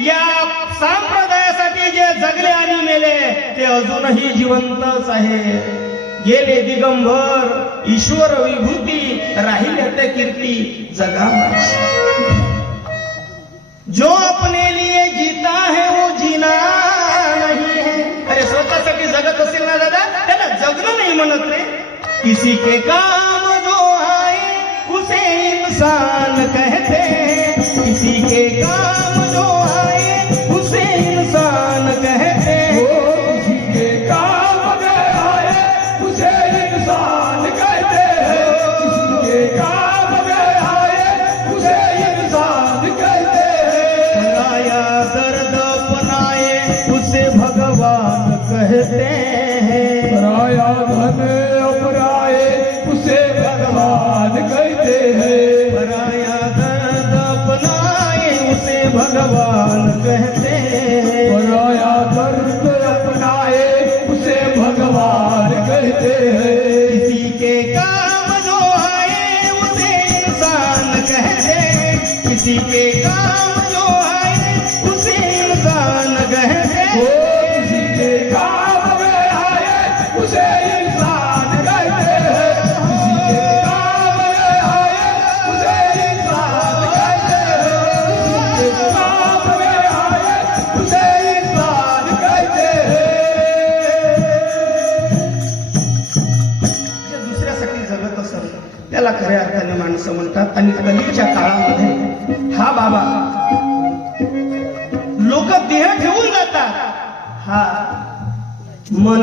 या संप्रदायासाठी जे जगले आणि मेले ते अजूनही जिवंतच आहे. गेले दिगंबर ईश्वर विभूती, राहिले ते कीर्ती जगामध्ये. जो अपने लिए जीता है वो जीना नहीं है. अरे स्वतःसाठी जगत असेल ना दादा, त्याला जगणं नाही म्हणत रे. किसी के काम जो आए उसे इंसान कहते हैं. किसी के काम जो आए उसे इंसान कहते हैं. किसी के काम में आए उसे इंसान कहते हैं. किसी के काम में आए उसे इंसान कहते हैं. पराया दर्द अपनाए उसे भगवान कहते हैं. पराया धन अपनाए उसे भगवान कहते हैं. पराया दर्द अपनाए उसे भगवान कहते हैं. पराया दर्द अपनाए उसे भगवान कहते हैं. किसी के काम जो आए उसे इंसान कहते हैं. किसी के काम जो आए उसे इंसान कहते हैं. किसी के काम में आए उसे इंसान कहते हैं. किसी के काम में आए उसे इंसान कहते हैं. किसी के काम में आए उसे इंसान कहते हैं. जे दुसऱ्यासाठी जगत असेल त्याला खऱ्या अर्थाने माणसं म्हणतात. आणि कलीच्या काळामध्ये हा बाबा लोक देह ठेवून जातात, हा मन